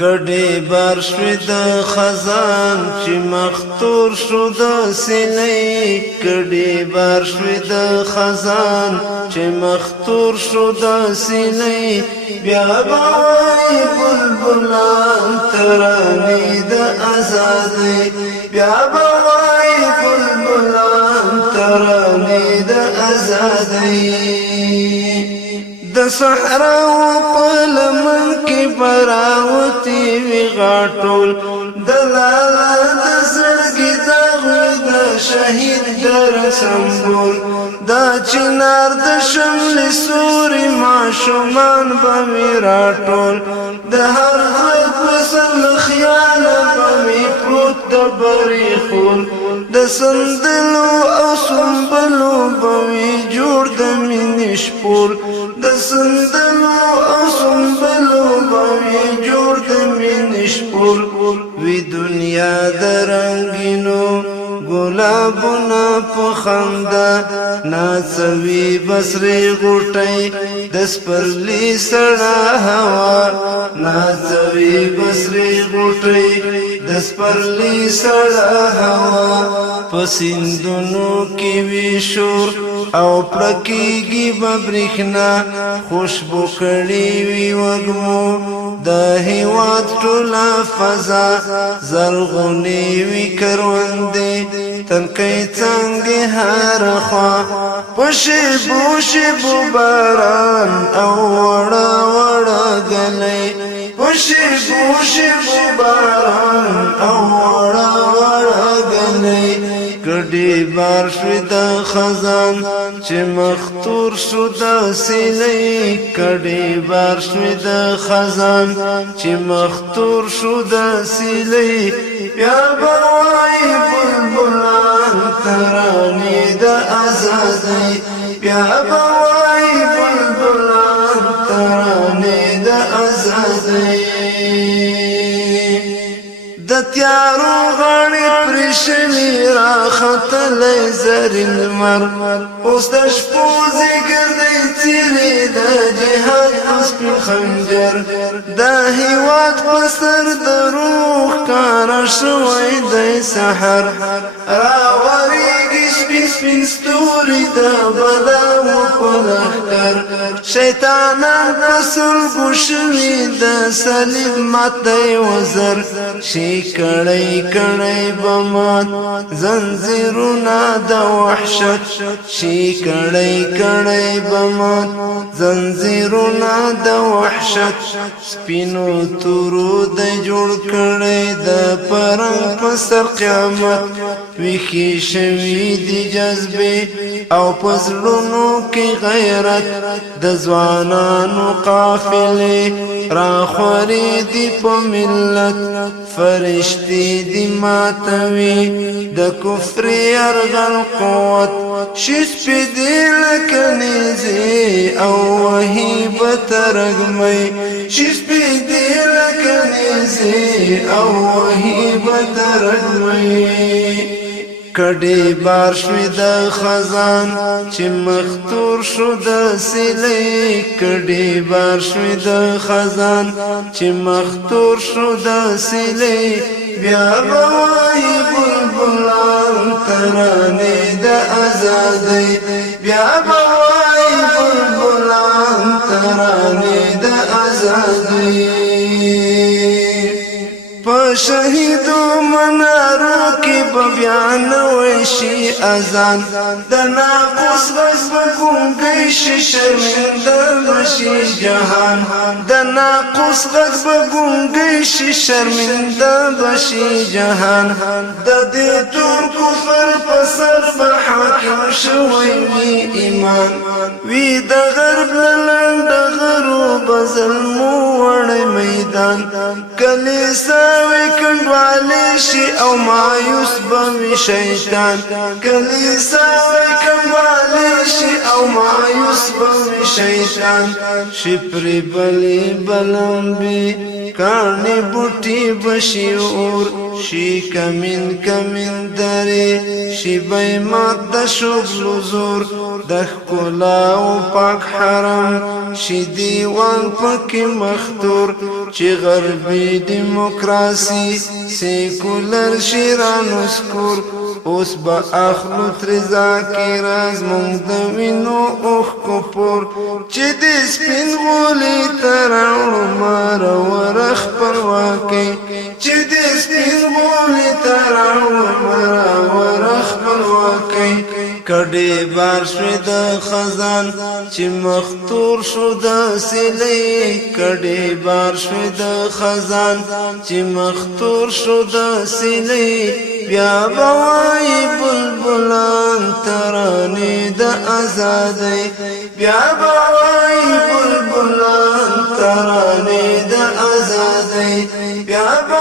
کډې بار شوې د خزان چې مختور شو د سیلۍ کډې بار شوې د خزان چې مختور شو د سیلۍ بیا به وایي بلبلان ترانې د ازادۍ بیا به وایي بلبلان ترانې د ازادۍ د صحراو په لمن کې براوتي وي غاټول د لالا د زړګي دغوی د شهید در سمبول دا چنار د شمل سوري ماشومان به مې راټول د هر غږ په سر خیاله به مې پروت د بریخول د سندلو او سنبلو به مې جوړ د مینې شپول د سندلو او سنبلو به مې جوړ د مینې شپول وی دنیا د رنګینو ګلابونه په خندا ناڅوي بسرې غوټۍ د سپرلي سړه هوا ناڅوي بسرې غوټۍ د سپرلي سړه هوا په سیندونو کې وي شور او پړکېږي به برېښنا خوشبو کړې وي وږمو د هېواد ټوله فضا زرغونې وي کروندې تنکۍ څانګې هره خوا په شیبو شیبو باران او وړه وړه ګلۍ په شیبو شیبو باران او وړه وړه ګلۍ کډې بار شوې د خزان چې مختور شو د سیلۍ کډې بار شوې د خزان چې مختور شو د سیلۍ بیا به وایي بلبلان ترانې د ازادۍ بیا به وایي بلبلان ترانې د ازادۍ د تیارو غاړې پرې شوي راختلی زرین لمر اوس د شپو زیږدی څیرې د جهاد په سپین خنجر د هېواد په سر د روح ښکاره شوی دی سحر راورېږي سپین سپین ستوري د بلاو په لښکر شیطانان په سلګو شوي د صلیب مات دی وزر شي کړی کړی به مات زنځیرونه د وحشت شي کړی کړی به مات زنځیرونه د وحشت سپینو تورو د جوړ کړی د پرنګ په سر قیامت ویښې شوي دي جذبې او په زړونو کې غیرت د ځوانانو قافلې راخورې دي په ملت فرشتي دي ماتوي د کفر یرغل قوت شي سپیدې لکه نیزې او وهي به ترږمۍ شي سپیدې لکه نیزې او وهي به ترږمۍ کډې بار شوې د خزان چې مختور شو د سیلۍ کډې بار شوې د خزان چې مختور شو د سیلۍ بیا به وایي بلبلان ترانې د ازادۍ بیا به وایي بلبلان ترانې د ازادۍ په شهیدو منارو کې به بیا نوی شي اذان د ناقوس غږ به ګونګی شي شرمنده به شي جهان د ناقوس غږ به ګونګی شي شرمنده به شي جهان د دې تور کفر په سر به حاکم شوی وي ایمان وي د غرب له لنډه غرو به ظلمو وړی میدان کلیساوي کنډوالې شي او مایوس به وي شیطان کلیساوي کنډوالې شي او مایوس به وي شیطان شي پرې بلې بلمبې کاڼې بوټي به شي اور شي کمین کمین درې شي به مات د شغلو زور د ښکلا او پاک حرم شي دیوان پکې مختور چې غربي دیموکراسي سیکولر شیرانو سکور اوس به اخلو تر ذاکره زمونږ د وینو اوښکو پور چې د سپین غولي ته راوړو مروره خپلواکۍ چې د سپین غولي ته راوړو مروره خپلواکۍ کډې بار شوې د خزان چې مختور شو د سیلۍ کډې بار شوې د خزان چې مختور شو د سیلۍ بیا به وایي بلبلان ترانې د ازادۍ بیا به وایي بلبلان ترانې د ازادۍ بیا به